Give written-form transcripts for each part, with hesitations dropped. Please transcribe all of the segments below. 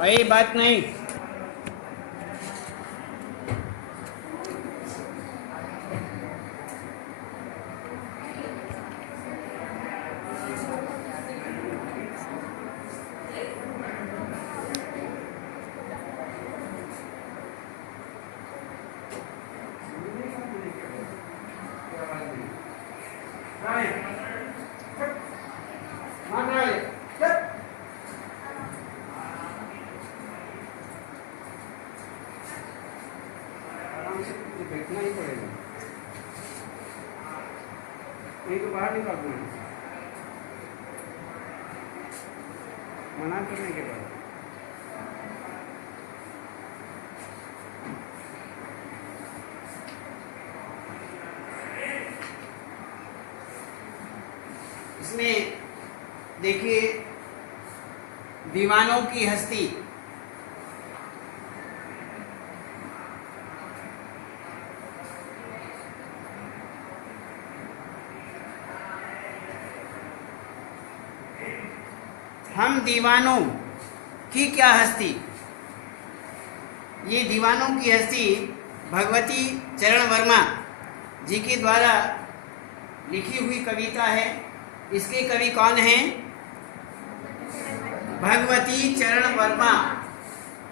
कोई बात नहीं। बैठना ही पड़ेगा, नहीं तो बाहर निकालना है मना करने के बाद। इसमें देखिए, दीवानों की हस्ती, हम दीवानों की क्या हस्ती। ये दीवानों की हस्ती भगवती चरण वर्मा जी के द्वारा लिखी हुई कविता है। इसके कवि कौन हैं? भगवती चरण वर्मा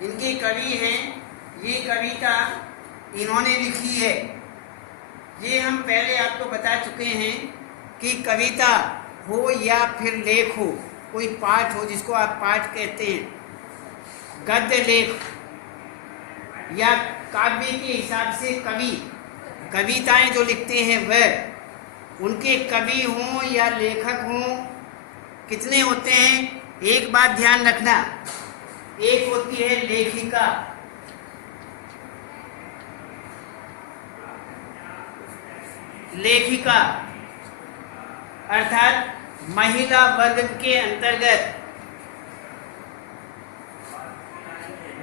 इनके कवि हैं। ये कविता इन्होंने लिखी है। ये हम पहले आपको बता चुके हैं कि कविता हो या फिर लेख हो, कोई पाठ हो जिसको आप पाठ कहते हैं, गद्य लेख या काव्य के हिसाब से कवि कविताएं जो लिखते हैं वह, उनके कवि हों या लेखक हों, कितने होते हैं? एक बात ध्यान रखना, एक होती है लेखिका, लेखिका अर्थात महिला वर्ग के अंतर्गत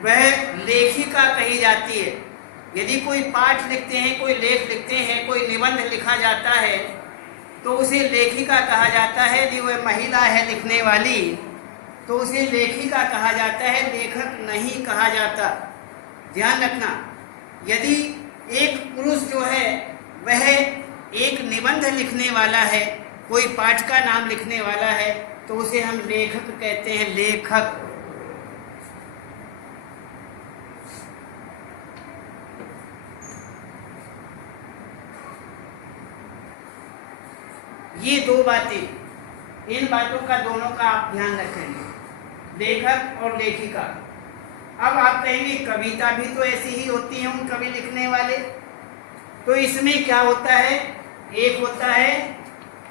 वह लेखिका कही जाती है। यदि कोई पाठ लिखते हैं, कोई लेख लिखते हैं, कोई निबंध लिखा जाता है तो उसे लेखिका कहा जाता है। यदि वह महिला है लिखने वाली तो उसे लेखिका कहा जाता है, लेखक नहीं कहा जाता। ध्यान रखना, यदि एक पुरुष जो है वह एक निबंध लिखने वाला है, कोई पाठ का नाम लिखने वाला है, तो उसे हम लेखक कहते हैं, लेखक। ये दो बातें, इन बातों का दोनों का आप ध्यान रखेंगे, लेखक और लेखिका। अब आप कहेंगे कविता भी तो ऐसी ही होती है, उन कवि लिखने वाले। तो इसमें क्या होता है? एक होता है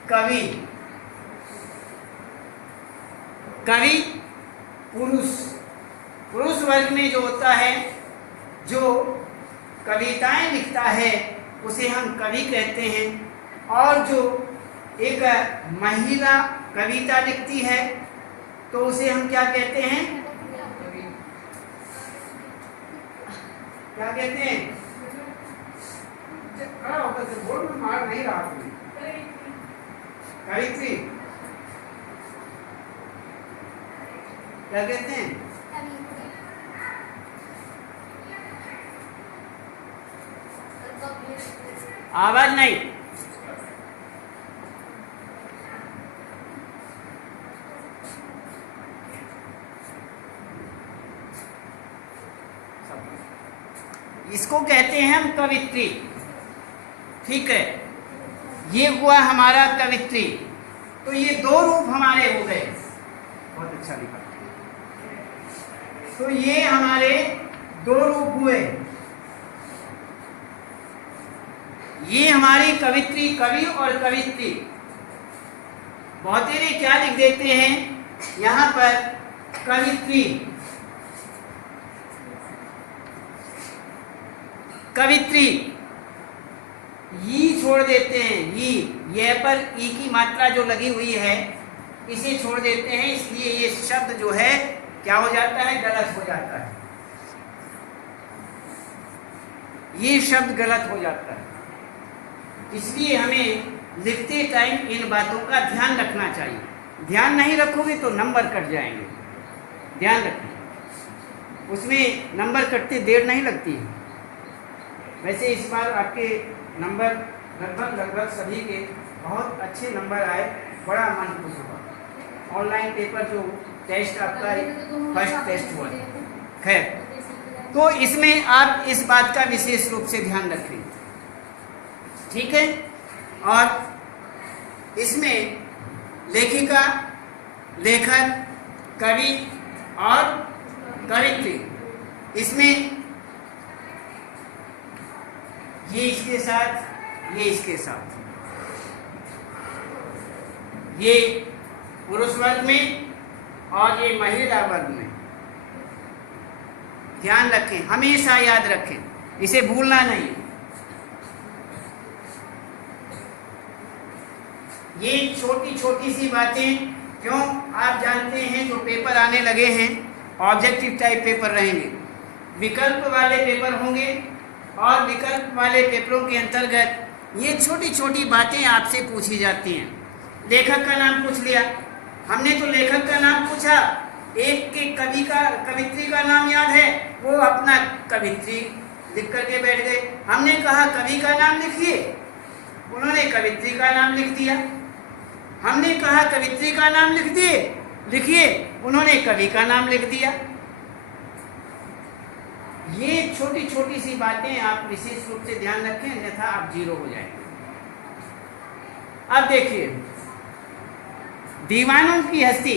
कवि, कवि पुरुष, पुरुष वर्ग में जो होता है, जो कविताएं लिखता है उसे हम कवि कहते हैं। और जो एक महिला कविता लिखती है तो उसे हम क्या कहते हैं? क्या कहते हैं? खड़ा होकर से बोल में मार नहीं रहा तुम्हें। कवित्री क्या कहते हैं? आवाज नहीं। इसको कहते हैं हम कवित्री। ठीक है, ये हुआ हमारा कवित्री। तो ये दो रूप हमारे हो गए। बहुत अच्छा लिखा। तो ये हमारे दो रूप हुए। ये हमारी कवित्री, कवि और कवित्री। बहुतेरे क्या लिख देते हैं यहाँ पर? कवित्री, कवित्री। ई छोड़ देते हैं, ई, ये पर ई की मात्रा जो लगी हुई है इसे छोड़ देते हैं, इसलिए ये शब्द जो है क्या हो जाता है? गलत हो जाता है। ये शब्द गलत हो जाता है। इसलिए हमें लिखते टाइम इन बातों का ध्यान रखना चाहिए। ध्यान नहीं रखोगे तो नंबर कट जाएंगे। ध्यान रखना। उसमें नंबर कटते देर नहीं लगती है। वैसे इस बार आपके नंबर लगभग सभी के बहुत अच्छे नंबर आए, बड़ा मन खुश हुआ। ऑनलाइन पेपर जो टेस्ट आपका फर्स्ट टेस्ट हुआ, खैर तो इसमें आप इस बात का विशेष रूप से ध्यान रखें, ठीक है। और इसमें लेखिका, लेखक, कवि और कवित्री, इसमें ये इसके साथ, ये इसके साथ, ये पुरुष वर्ग में और ये महिला वर्ग में। ध्यान रखें, हमेशा याद रखें, इसे भूलना नहीं। ये छोटी छोटी सी बातें, क्यों आप जानते हैं जो पेपर आने लगे हैं ऑब्जेक्टिव टाइप पेपर रहेंगे, विकल्प वाले पेपर होंगे और विकल्प वाले पेपरों के अंतर्गत ये छोटी छोटी बातें आपसे पूछी जाती हैं। लेखक का नाम पूछ लिया हमने, तो लेखक का नाम पूछा, एक के कवि का, कवित्री का नाम याद है, वो अपना कवित्री लिख करके बैठ गए। हमने कहा कवि का नाम लिखिए, उन्होंने कवित्री का नाम लिख दिया। हमने कहा कवित्री का नाम लिखिए, उन्होंने कवि का नाम लिख दिया। ये छोटी छोटी सी बातें आप विशेष रूप से ध्यान रखें, अन्यथा आप जीरो हो जाएंगे। अब देखिए, दीवानों की हस्ती,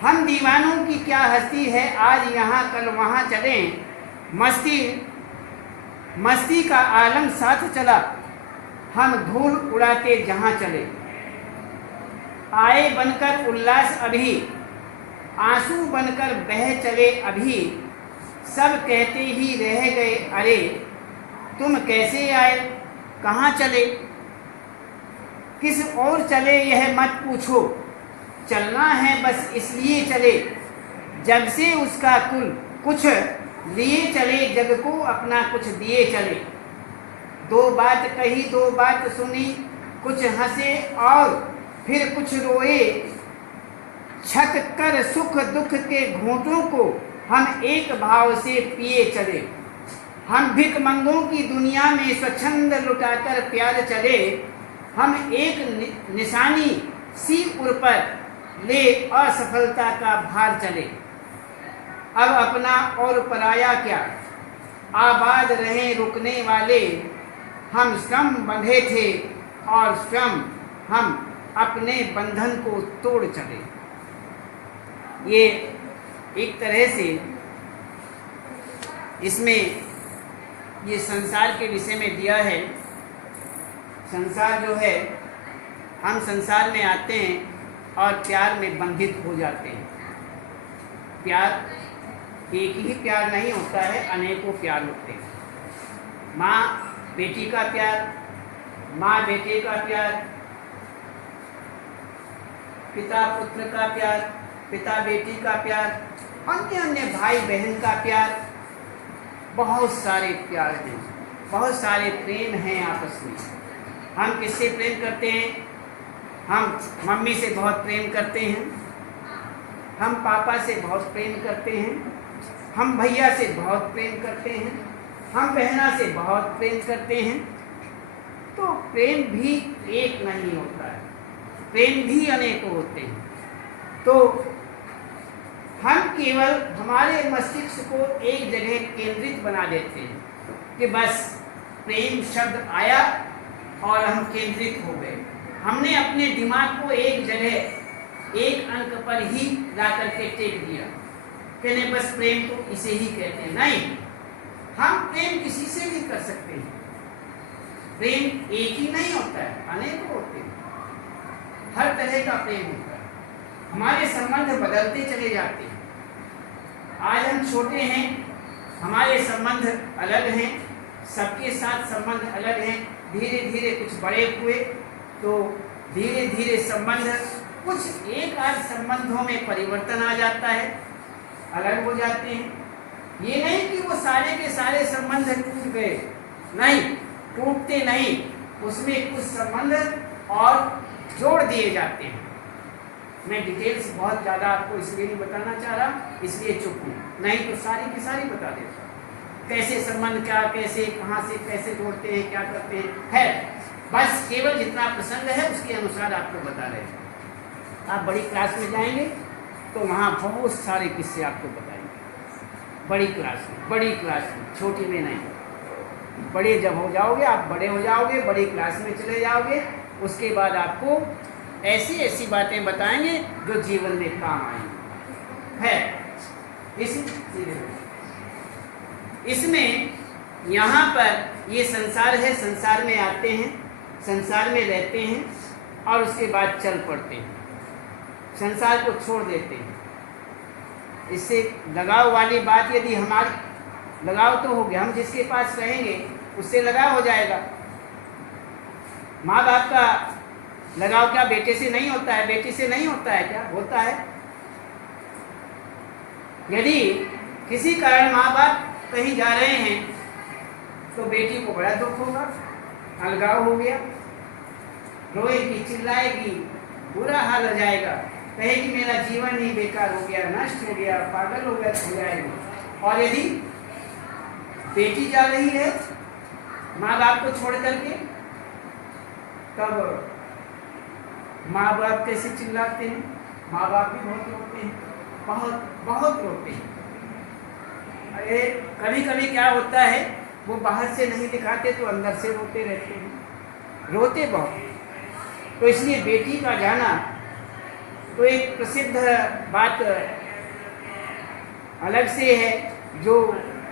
हम दीवानों की क्या हस्ती है, आज यहाँ कल वहाँ चलें, मस्ती का आलम साथ चला, हम धूल उड़ाते जहाँ चले। आए बनकर उल्लास अभी, आंसू बनकर बह चले अभी, सब कहते ही रह गए अरे, तुम कैसे आए कहाँ चले। किस और चले यह मत पूछो, चलना है बस इसलिए चले, जब से उसका कुल कुछ लिए चले, जग को अपना कुछ दिए चले। दो बात कही दो बात सुनी, कुछ हंसे और फिर कुछ रोए, छक कर सुख दुख के घूंटों को हम एक भाव से पिए चले। हम भिख मंगों की दुनिया में स्वच्छंद लुटाकर प्यार चले, हम एक निशानी सी उर पर ले असफलता का भार चले। अब अपना और पराया क्या, आबाद रहे रुकने वाले, हम श्रम बंधे थे और श्रम हम अपने बंधन को तोड़ चले। ये एक तरह से इसमें ये संसार के विषय में दिया है। संसार जो है, हम संसार में आते हैं और प्यार में बंधित हो जाते हैं। प्यार एक ही प्यार नहीं होता है, अनेकों प्यार होते हैं। माँ बेटी का प्यार, माँ बेटे का प्यार, पिता पुत्र का प्यार, पिता बेटी का प्यार, अन्य अन्य भाई बहन का प्यार, बहुत सारे प्यार हैं, बहुत सारे प्रेम हैं आपस में। हम किससे प्रेम करते हैं? हम मम्मी से बहुत प्रेम करते हैं, हम पापा से बहुत प्रेम करते हैं, हम भैया से बहुत प्रेम करते हैं, हम बहना से बहुत प्रेम करते हैं। तो प्रेम भी एक नहीं होता है, प्रेम भी अनेकों होते हैं। तो हम केवल हमारे मस्तिष्क को एक जगह केंद्रित बना देते हैं कि बस प्रेम शब्द आया और हम केंद्रित हो गए। हमने अपने दिमाग को एक जगह एक अंक पर ही ला करके टेक दिया कि नहीं, बस प्रेम तो इसे ही कहते हैं। नहीं, हम प्रेम किसी से भी कर सकते हैं। प्रेम एक ही नहीं होता है, अनेकों होते हैं, हर तरह का प्रेम होता है। हमारे संबंध बदलते चले जाते हैं। आज हम छोटे हैं, हमारे संबंध अलग हैं, सबके साथ संबंध अलग हैं। धीरे धीरे कुछ बड़े हुए तो धीरे धीरे संबंध, कुछ एक आध संबंधों में परिवर्तन आ जाता है, अलग हो जाते हैं। ये नहीं कि वो सारे के सारे संबंध टूट गए, नहीं, टूटते नहीं, उसमें कुछ संबंध और जोड़ दिए जाते हैं। मैं डिटेल्स बहुत ज़्यादा आपको इसलिए नहीं बताना चाह रहा, इसलिए चुप हूँ, नहीं तो सारी की सारी बता देता। कैसे संबंध क्या, कैसे कहाँ से कैसे जोड़ते हैं, क्या करते हैं, है बस केवल जितना प्रसंग है उसके अनुसार आपको बता रहे हैं। आप बड़ी क्लास में जाएंगे तो वहाँ बहुत सारे किस्से आपको बताएंगे, बड़ी क्लास में, छोटी में नहीं। बड़े जब हो जाओगे, आप बड़े हो जाओगे, बड़ी क्लास में चले जाओगे, उसके बाद आपको ऐसी ऐसी बातें बताएंगे जो जीवन में काम आएंगी। है इसमें यहाँ पर ये संसार है, संसार में आते हैं, संसार में रहते हैं और उसके बाद चल पड़ते हैं, संसार को छोड़ देते हैं। इससे लगाव वाली बात, यदि हमारी लगाव तो हो गया, हम जिसके पास रहेंगे उससे लगाव हो जाएगा। माँ बाप का लगाव क्या बेटे से नहीं होता है? बेटी से नहीं होता है क्या? होता है। यदि किसी कारण माँ बाप कहीं जा रहे हैं तो बेटी को बड़ा दुख होगा, अलगाव हो गया, रोएगी, चिल्लाएगी, बुरा हाल हो जाएगा, कहेगी मेरा जीवन ही बेकार हो गया, नष्ट हो गया, पागल हो जाएगी। और यदि बेटी जा रही है माँ बाप को छोड़ करके, तब माँ बाप कैसे चिल्लाते हैं? माँ बाप भी बहुत रोते हैं, बहुत रोते हैं। अरे कभी कभी क्या होता है, वो बाहर से नहीं दिखाते तो अंदर से रोते रहते हैं, रोते बहुत। तो इसलिए बेटी का जाना तो एक प्रसिद्ध बात अलग से है जो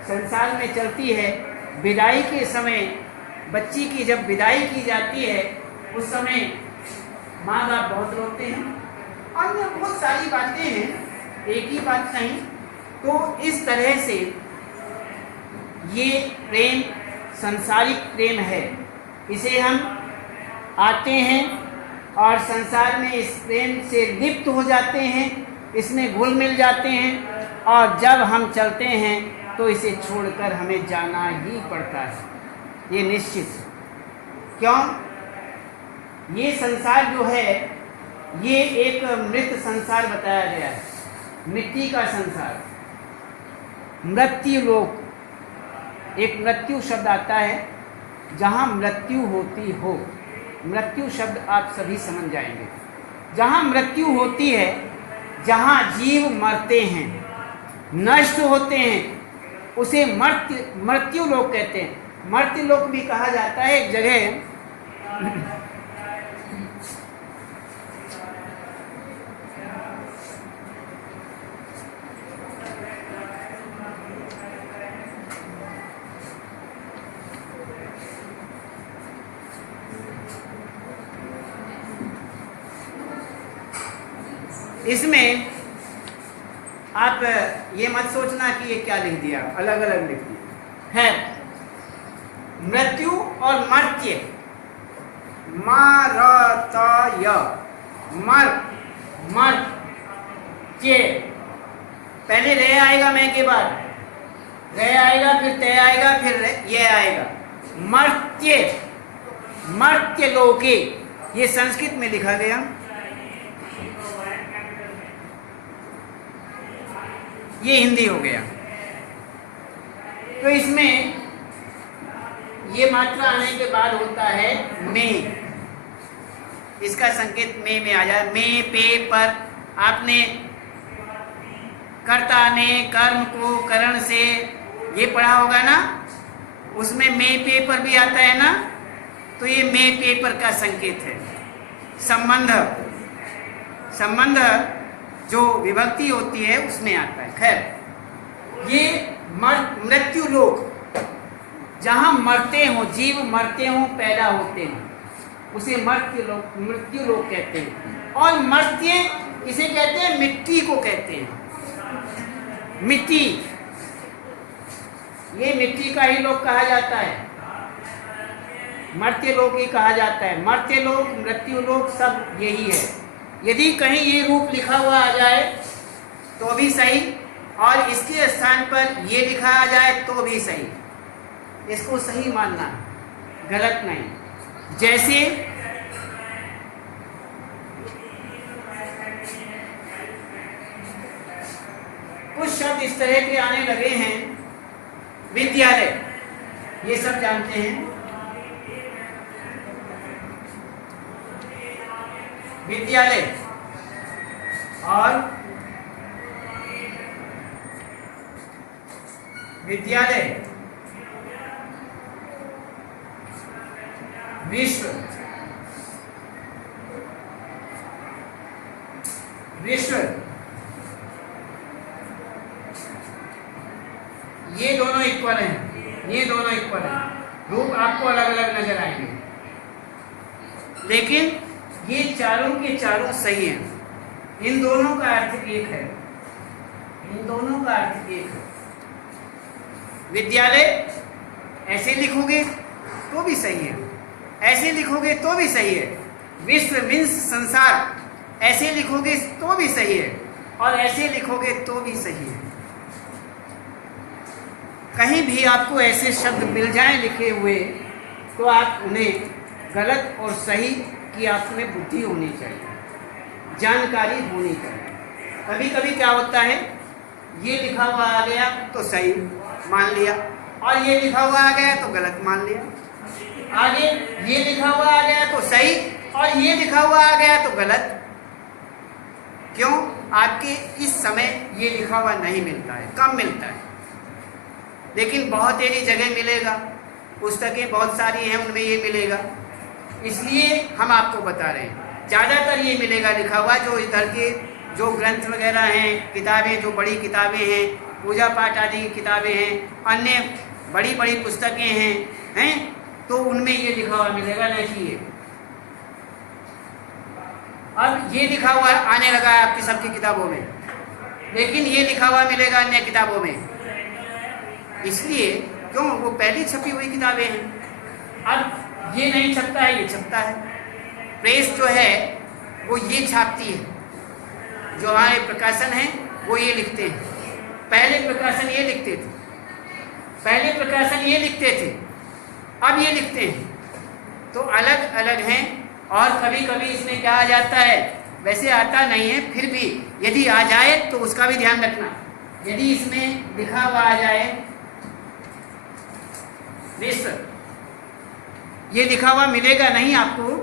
संसार में चलती है। विदाई के समय बच्ची की जब विदाई की जाती है उस समय माँ बाप बहुत रोते हैं। अन्य बहुत सारी बातें हैं, एक ही बात नहीं। तो इस तरह से ये प्रेम संसारिक प्रेम है, इसे हम आते हैं और संसार में इस प्रेम से लिप्त हो जाते हैं, इसमें घुल मिल जाते हैं, और जब हम चलते हैं तो इसे छोड़कर हमें जाना ही पड़ता है, ये निश्चित। क्यों? ये संसार जो है ये एक मृत संसार बताया गया है, मिट्टी का संसार, मृत्यु लोक। एक मृत्यु शब्द आता है, जहाँ मृत्यु होती हो, मृत्यु शब्द आप सभी समझ जाएंगे। जहाँ मृत्यु होती है, जहाँ जीव मरते हैं, नष्ट होते हैं, उसे मृत्यु लोक कहते हैं। मर्त्य लोक भी कहा जाता है। एक जगह इसमें आप ये मत सोचना कि ये क्या लिख दिया, अलग अलग लिख दिया है। मृत्यु और मर्त्य, मरतय, मर्त्य, पहले रे आएगा मैं के बाद, रे आएगा, फिर ते आएगा, फिर ये आएगा। मर्त्य, मर्त्य लोके, ये संस्कृत में लिखा गया। ये हिंदी हो गया। तो इसमें ये मात्रा आने के बाद होता है में, इसका संकेत में आ जाए। में, पे, पर, आपने कर्ता ने कर्म को करण से ये पढ़ा होगा ना, उसमें में पे पर भी आता है ना, तो ये में पे पर का संकेत है। संबंध, संबंध जो विभक्ति होती है उसमें आता है। खैर, ये मृत्यु लोक, जहाँ मरते हो, जीव मरते हो, पैदा होते हैं, उसे मृत्यु लोक कहते हैं। और मर्त्य किसे कहते हैं? मिट्टी को कहते हैं। मिट्टी, ये मिट्टी का ही लोक कहा जाता है, मर्त्य लोक ही कहा जाता है। मर्त्य लोक, मृत्यु लोक सब यही है। यदि कहीं ये रूप लिखा हुआ आ जाए तो भी सही, और इसके स्थान पर ये लिखा आ जाए तो भी सही, इसको सही मानना, गलत नहीं। जैसे कुछ शब्द इस तरह के आने लगे हैं। विद्यालय, ये सब जानते हैं। विद्यालय और विद्यालय, विश्व, विश्व, ये दोनों इक्वल हैं, ये दोनों इक्वल हैं। रूप आपको अलग अलग नजर आएंगे, लेकिन ये चारों के चारों सही हैं। इन दोनों का अर्थ एक है, इन दोनों का अर्थ एक है। विद्यालय ऐसे लिखोगे तो भी सही है, ऐसे लिखोगे तो भी सही है। विश्व मीन्स संसार, ऐसे लिखोगे तो भी सही है, और ऐसे लिखोगे तो भी सही है। कहीं भी आपको ऐसे शब्द मिल जाएं लिखे हुए, तो आप उन्हें गलत और सही की आप में बुद्धि होनी चाहिए, जानकारी होनी चाहिए। कभी कभी क्या होता है, ये लिखा हुआ आ गया तो सही मान लिया, और ये लिखा हुआ आ गया तो गलत मान लिया। आगे ये लिखा हुआ आ गया तो सही, और ये लिखा हुआ आ गया तो गलत। क्यों? आपके इस समय ये लिखा हुआ नहीं मिलता है, कम मिलता है, लेकिन बहुत एरी जगह मिलेगा। पुस्तकें बहुत सारी हैं, उनमें ये मिलेगा। इसलिए हम आपको बता रहे हैं, ज़्यादातर ये मिलेगा लिखा हुआ। जो इधर के जो ग्रंथ वगैरह हैं, किताबें, जो बड़ी किताबें हैं, पूजा पाठ आदि की किताबें हैं, अन्य बड़ी बड़ी पुस्तकें हैं, तो उनमें ये लिखा हुआ मिलेगा, नहीं कि ये। अब ये लिखा हुआ आने लगा है आपकी सबकी किताबों में, लेकिन ये लिखा हुआ मिलेगा अन्य किताबों में। इसलिए क्यों? वो पहली छपी हुई किताबें हैं। अब ये नहीं छपता है, ये छपता है। प्रेस जो है वो ये छापती है, जो हमारे प्रकाशन हैं वो ये लिखते हैं। पहले प्रकाशन ये लिखते थे, पहले प्रकाशन ये लिखते थे, अब ये लिखते हैं, तो अलग अलग हैं। और कभी कभी इसमें क्या आ जाता है, वैसे आता नहीं है, फिर भी यदि आ जाए तो उसका भी ध्यान रखना। यदि इसमें लिखा हुआ आ जाए विश्व, ये लिखा हुआ मिलेगा नहीं आपको,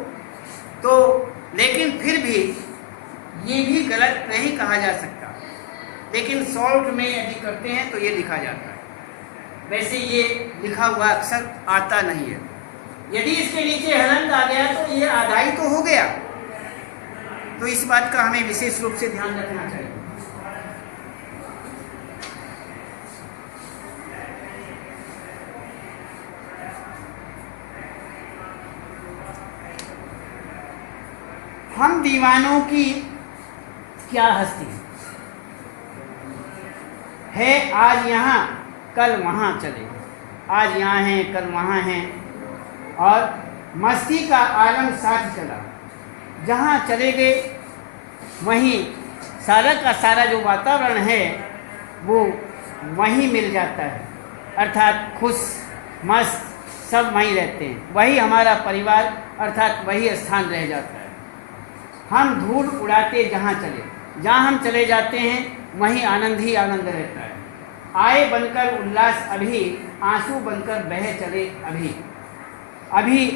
तो लेकिन फिर भी ये भी गलत नहीं कहा जा सकता। लेकिन सॉल्ट में यदि करते हैं तो ये लिखा जाता है। वैसे ये लिखा हुआ अक्षर आता नहीं है। यदि इसके नीचे हलंत आ गया तो ये आधा तो हो गया। तो इस बात का हमें विशेष रूप से ध्यान रखना चाहिए। हम दीवानों की क्या हस्ती है, आज यहाँ कल वहाँ चले, आज यहाँ हैं कल वहाँ हैं, और मस्ती का आलम साथ चला। जहाँ चले गए वहीं सारा का सारा जो वातावरण है वो वहीं मिल जाता है, अर्थात खुश मस्त सब वहीं रहते हैं। वही हमारा परिवार अर्थात वही स्थान रह जाता है। हम धूल उड़ाते जहाँ चले, जहाँ हम चले जाते हैं वहीं आनंद ही आनंद रहता है। आए बनकर उल्लास अभी, आंसू बनकर बह चले अभी। अभी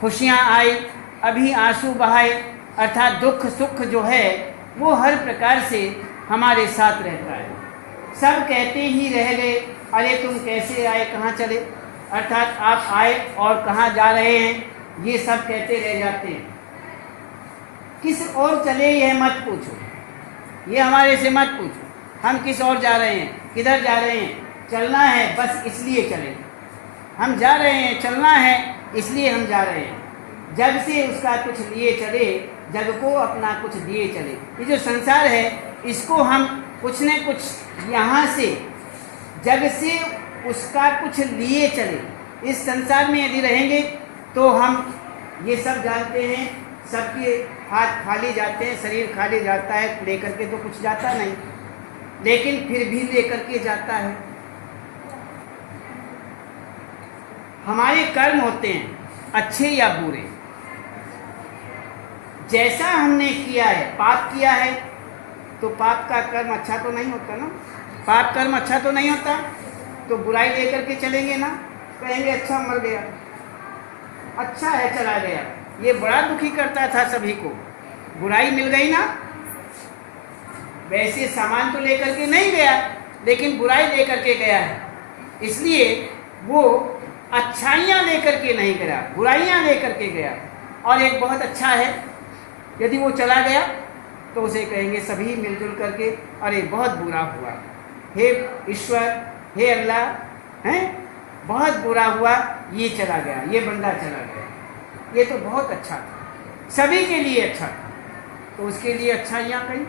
खुशियाँ आई, अभी आंसू बहाए, अर्थात दुख सुख जो है वो हर प्रकार से हमारे साथ रहता है। सब कहते ही रह गए, अरे तुम कैसे आए, कहाँ चले, अर्थात आप आए और कहाँ जा रहे हैं, ये सब कहते रह जाते हैं। किस ओर चले यह मत पूछो, ये हमारे से मत पूछो, हम किस ओर जा रहे हैं, किधर जा रहे हैं, चलना है बस इसलिए चले, हम जा रहे हैं, चलना है इसलिए हम जा रहे हैं। जग से उसका कुछ लिए चले, जग को अपना कुछ दिए चले। ये जो संसार है इसको हम कुछ न कुछ यहाँ से जग से उसका कुछ लिए चले। इस संसार में यदि रहेंगे तो हम ये सब जानते हैं, सबके हाथ खाली जाते हैं, शरीर खाली जाता है, लेकर के तो कुछ जाता नहीं, लेकिन फिर भी लेकर के जाता है। हमारे कर्म होते हैं अच्छे या बुरे, जैसा हमने किया है, पाप किया है तो पाप का कर्म अच्छा तो नहीं होता ना, पाप कर्म अच्छा तो नहीं होता, तो बुराई लेकर के चलेंगे ना, कहेंगे अच्छा मर गया, अच्छा है चला गया। ये बड़ा दुखी करता था सभी को, बुराई मिल गई ना। वैसे सामान तो लेकर के नहीं गया, लेकिन बुराई लेकर के गया है, इसलिए वो अच्छाइयाँ लेकर के नहीं गया, बुराइयाँ लेकर के गया। और एक बहुत अच्छा है, यदि वो चला गया तो उसे कहेंगे सभी मिलजुल करके, अरे बहुत बुरा हुआ, हे ईश्वर, हे अल्लाह, हैं बहुत बुरा हुआ, ये चला गया, ये बंदा चला गया, ये तो बहुत अच्छा था, सभी के लिए अच्छा था, तो उसके लिए अच्छाइयाँ कही।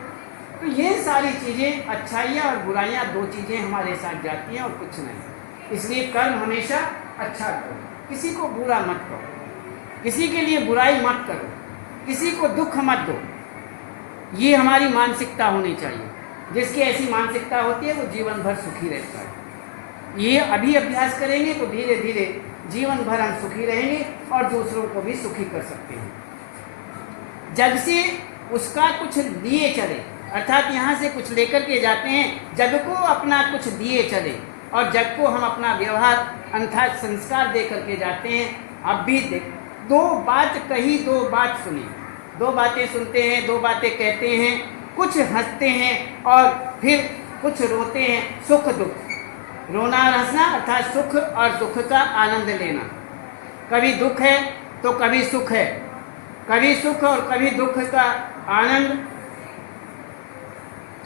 तो ये सारी चीज़ें, अच्छाइयाँ और बुराइयाँ, दो चीज़ें हमारे साथ जाती हैं और कुछ नहीं। इसलिए कर्म हमेशा अच्छा करो, किसी को बुरा मत करो, किसी के लिए बुराई मत करो, किसी को दुख मत दो। ये हमारी मानसिकता होनी चाहिए। जिसकी ऐसी मानसिकता होती है वो जीवन भर सुखी रहता है। ये अभी अभ्यास करेंगे तो धीरे धीरे जीवन भर हम सुखी रहेंगे और दूसरों को भी सुखी कर सकते हैं। जग से उसका कुछ लिए चले, अर्थात यहाँ से कुछ लेकर के जाते हैं, जग को अपना कुछ दिए चले और जग को हम अपना व्यवहार अर्थात संस्कार दे करके जाते हैं। अब भी देख, दो बात कही, दो बात सुनी, दो बातें सुनते हैं, दो बातें कहते हैं, कुछ हंसते हैं और फिर कुछ रोते हैं। सुख दुख, रोना हंसना अर्थात सुख और दुख का आनंद लेना। कभी दुख है तो कभी सुख है, कभी सुख और कभी दुख का आनंद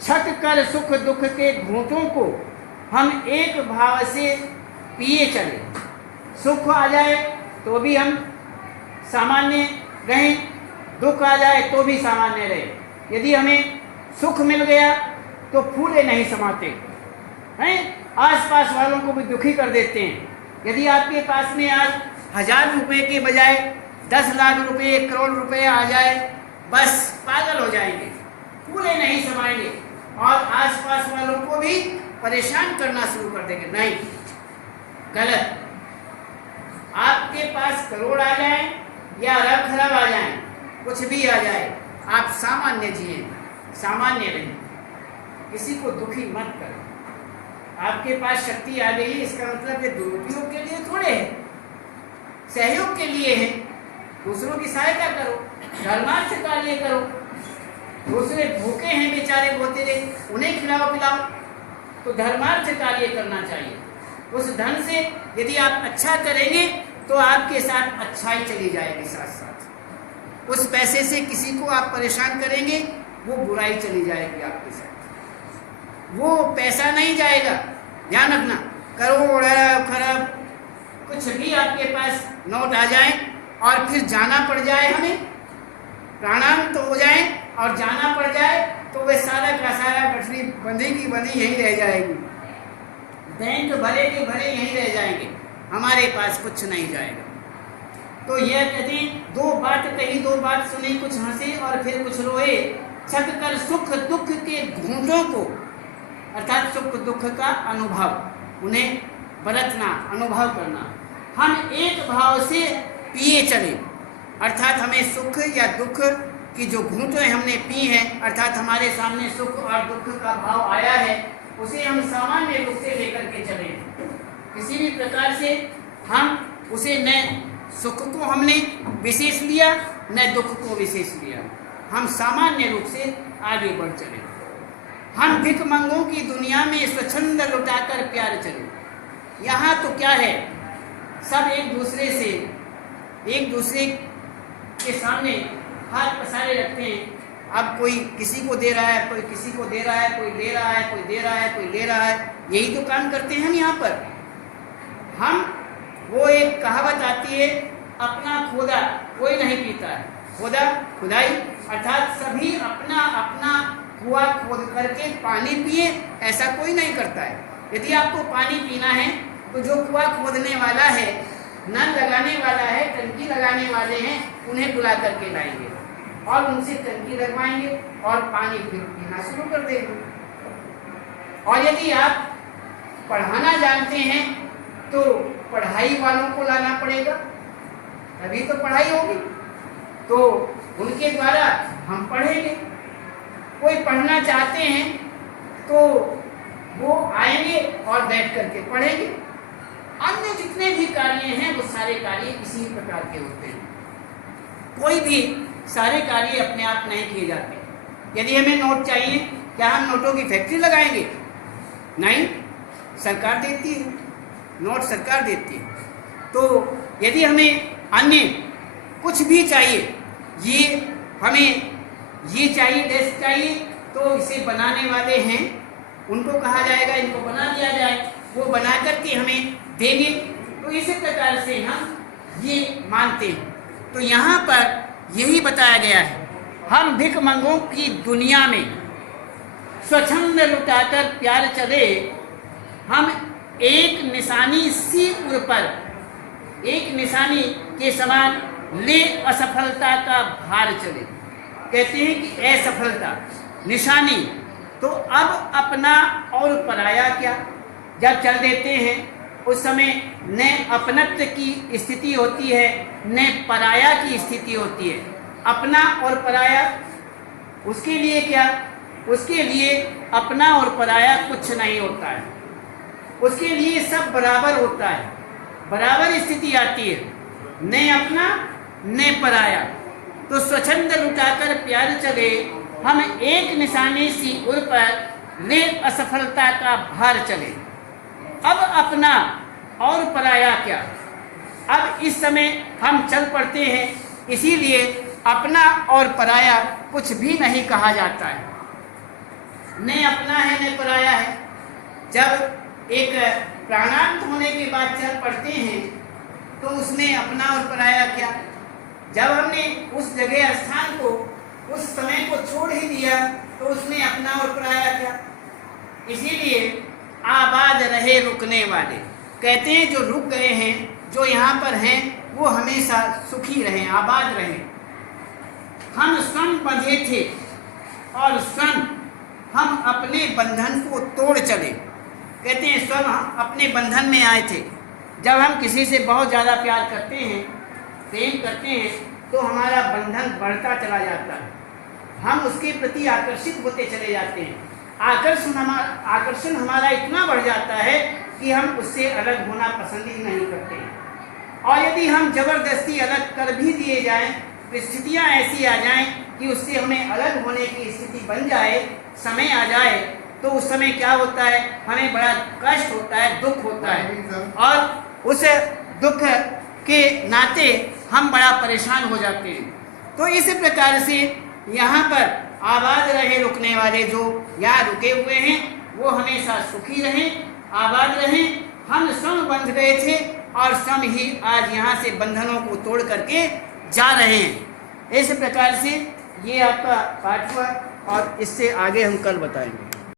छक कर सुख दुख के घूंटों को हम एक भाव से पिए चले। सुख आ जाए तो भी हम सामान्य रहें, दुख आ जाए तो भी सामान्य रहे। यदि हमें सुख मिल गया तो फूले नहीं समाते हैं, आसपास वालों को भी दुखी कर देते हैं। यदि आपके पास में आज 1000 रुपये के बजाय 10 लाख रुपये, 1 करोड़ रुपये आ जाए, बस पागल हो जाएंगे, फूले नहीं समाएंगे और आसपास वालों को भी परेशान करना शुरू कर देंगे। नहीं, गलत। आपके पास करोड़ आ जाए या रब खराब आ जाए, कुछ भी आ जाए, आप सामान्य जिए, सामान्य रहें, किसी को दुखी मत करें। आपके पास शक्ति आ गई, इसका मतलब ये दुरुपयोग के लिए थोड़े है, सहयोग के लिए है। दूसरों की सहायता करो, धर्मार्थ कार्य करो। दूसरे भूखे हैं बेचारे, बोते रहे, उन्हें खिलाओ पिलाओ, तो धर्मार्थ कार्य करना चाहिए। उस धन से यदि आप अच्छा करेंगे तो आपके साथ अच्छाई चली जाएगी, साथ साथ उस पैसे से किसी को आप परेशान करेंगे, वो बुराई चली जाएगी आपके साथ, वो पैसा नहीं जाएगा। ध्यान रखना, करोड़ खरब कुछ भी आपके पास नोट आ जाए और फिर जाना पड़ जाए, हमें प्राणांत हो जाए और जाना पड़ जाए, तो वह सारा का सारा गठरी बंधी की बंधी यहीं रह जाएगी, बैंक भरे के भरे यहीं रह जाएंगे, हमारे पास कुछ नहीं जाएगा। तो यह कहते हैं, दो बात कही, दो बात सुनी, कुछ हंसे और फिर कुछ रोए, छक कर सुख दुख के घूंटों को, अर्थात सुख दुख का अनुभव, उन्हें बरतना, अनुभव करना। हम एक भाव से पिए चले, अर्थात हमें सुख या दुख की जो घूंटें हमने पी हैं, अर्थात हमारे सामने सुख और दुख का भाव आया है, उसे हम सामान्य रूप से लेकर के चले। किसी भी प्रकार से हम उसे न सुख को हमने विशेष लिया, न दुख को विशेष लिया, हम सामान्य रूप से आगे बढ़ चले। हम भिखमंगों की दुनिया में स्वच्छंद लुटाकर प्यार चले। यहाँ तो क्या है, सब एक दूसरे के सामने हाथ पसारे रखते हैं। अब कोई किसी को दे रहा है, कोई किसी को दे रहा है, कोई ले रहा है, कोई दे रहा है, कोई ले रहा है, यही तो काम करते हैं हम यहाँ पर। हम, वो एक कहावत आती है, अपना खोदा कोई नहीं पीता है। खोदा, खुदाई, अर्थात सभी अपना अपना कुआं खोद करके पानी पिए, ऐसा कोई नहीं करता है। यदि आपको पानी पीना है तो जो कुआं खोदने वाला है, नल लगाने वाला है, टंकी लगाने वाले हैं, उन्हें बुला करके लाएंगे और उनसे टंकी लगवाएंगे और पानी फिर पीना शुरू कर देंगे। और यदि आप पढ़ाना जानते हैं तो पढ़ाई वालों को लाना पड़ेगा, तभी तो पढ़ाई होगी, तो उनके द्वारा हम पढ़ेंगे। कोई पढ़ना चाहते हैं तो वो आएंगे और बैठ करके पढ़ेंगे। अन्य जितने भी कार्य हैं वो सारे कार्य इसी प्रकार के होते हैं। कोई भी सारे कार्य अपने आप नहीं किए जाते। यदि हमें नोट चाहिए, क्या हम नोटों की फैक्ट्री लगाएंगे? नहीं, सरकार देती है, नोट सरकार देती है। तो यदि हमें अन्य कुछ भी चाहिए, ये हमें ये चाहिए, डेस्क चाहिए, तो इसे बनाने वाले हैं, उनको कहा जाएगा इनको बना दिया जाए, वो बना करके हमें देंगे। तो इसी प्रकार से हम ये मानते हैं। तो यहाँ पर यही बताया गया है, हम भिखमंगों की दुनिया में स्वच्छंद लुटाकर प्यार चले, हम एक निशानी सी उर पर, एक निशानी के समान ले असफलता का भार चले। कहते हैं कि असफलता निशानी, तो अब अपना और पराया क्या। जब चल देते हैं उस समय न अपनत्व की स्थिति होती है, न पराया की स्थिति होती है। अपना और पराया, उसके लिए क्या, उसके लिए अपना और पराया कुछ नहीं होता है, उसके लिए सब बराबर होता है, बराबर स्थिति आती है, न अपना न पराया। तो स्वच्छंद लुटाकर प्यार चले, हम एक निशानी सी उर पर ले असफलता का भार चले। अब अपना और पराया क्या, अब इस समय हम चल पड़ते हैं, इसीलिए अपना और पराया कुछ भी नहीं कहा जाता है, न अपना है न पराया है। जब एक प्राणांत होने के बाद चल पड़ते हैं तो उसमें अपना और पराया क्या। जब हमने उस जगह स्थान को, उस समय को छोड़ ही दिया तो उसमें अपना और पराया क्या। इसीलिए आबाद रहे रुकने वाले, कहते हैं जो रुक गए हैं, जो यहाँ पर हैं, वो हमेशा सुखी रहें, आबाद रहें। हम स्वयं बंधे थे और स्वयं हम अपने बंधन को तोड़ चले। कहते हैं स्वयं हम अपने बंधन में आए थे। जब हम किसी से बहुत ज़्यादा प्यार करते हैं, प्रेम करते हैं, तो हमारा बंधन बढ़ता चला जाता है, हम उसके प्रति आकर्षित होते चले जाते हैं। आकर्षण हमारा इतना बढ़ जाता है कि हम उससे अलग होना पसंद ही नहीं करते हैं। और यदि हम जबरदस्ती अलग कर भी दिए जाएं, स्थितियां ऐसी आ जाएं कि उससे हमें अलग होने की स्थिति बन जाए, समय आ जाए, तो उस समय क्या होता है, हमें बड़ा कष्ट होता है, दुख होता है, और उस दुख के नाते हम बड़ा परेशान हो जाते हैं। तो इस प्रकार से यहाँ पर आबाद रहे रुकने वाले, जो यहाँ रुके हुए हैं वो हमेशा सुखी रहें, आबाद रहें। हम स्वयं बंध गए थे और स्वयं ही आज यहाँ से बंधनों को तोड़ करके जा रहे हैं। इस प्रकार से ये आपका पाठ हुआ और इससे आगे हम कल बताएंगे।